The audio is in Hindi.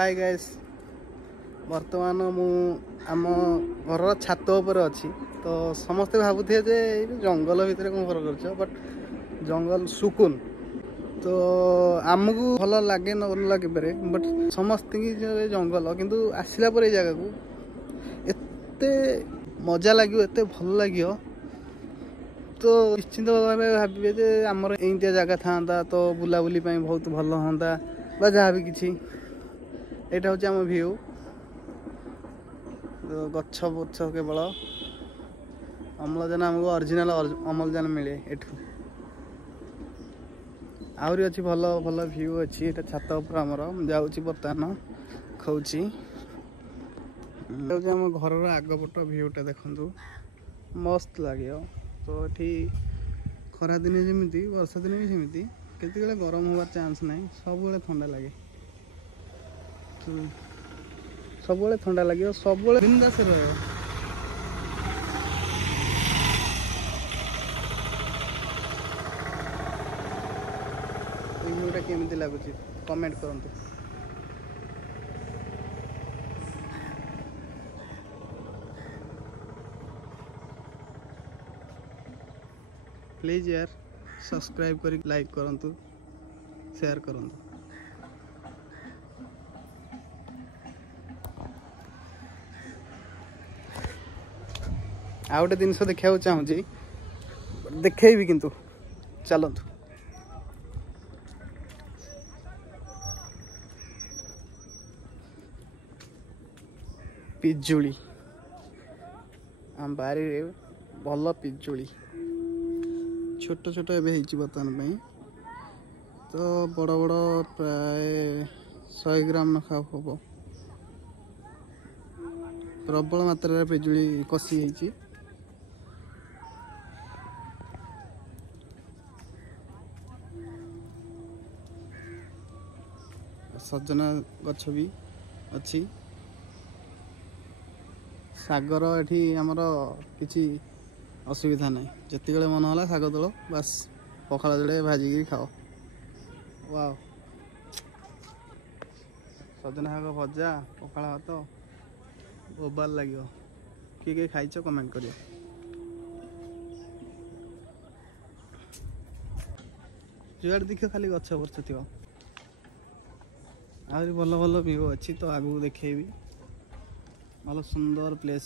हाय गाइस वर्तमान मु आम घर छात उपर अच्छी तो समस्ते भावुए जे जंगल भितर कौन घर कर बट जंगल सुकुन तो आमको भल लगे न लगे पारे बट समस्त जंगल किंतु आसला पर जगह को एते मजा लगे एते भल लगे तो निश्चिंत भाव भावे जे आमर एमतिया जगह था तो बुलाबुली बहुत भल हाँ जहाँ भी किसी यहाँ हूँ आम भ्यू गछ बुछ केवल अम्लजान आमको ओरिजिनल अम्लजान मिले एठू आहरी अच्छी भल भल भ्यू अच्छी ये छात उपर आमर जाऊँगी बर्तमान खाऊँगी आम घर आगपट भ्यूटा देखु मस्त लगे तो ये खरा दिन जमी वर्षा दिन भी सेमती केत गरम होवार चांस ना सब ठंडा लगे सब ठंडा लगे सब बिंदास रहे भिडियोटा केमती लगुच कमेंट करंतु। प्लीज यार सब्सक्राइब करी लाइक करंतु शेयर करंतु। आ गोटे जिनस देखा चाहूँगी देखेबी किंतु चलतु पिजुली आम बारी भल पिजुली छोट छोट एवं बर्तमान तो बड़ बड़ प्राय 100 ग्राम नखा हम प्रबल मात्रा पिजुली कषि होती सजना गछ भी अच्छी सागर एठी आमर किसी असुविधा ना जिते मन है शाग तोल बास पखाला जोड़े भाजिकी खाओ वाओ सजना शाग भजा पखाला भात बोबाल लगे किए खाइच कमेंट करियो जुआड़ देख खाली गछ बर्ष थी आहरी भल भल व्यू अच्छी तो आगू देखेबी भल सुंदर प्लेस।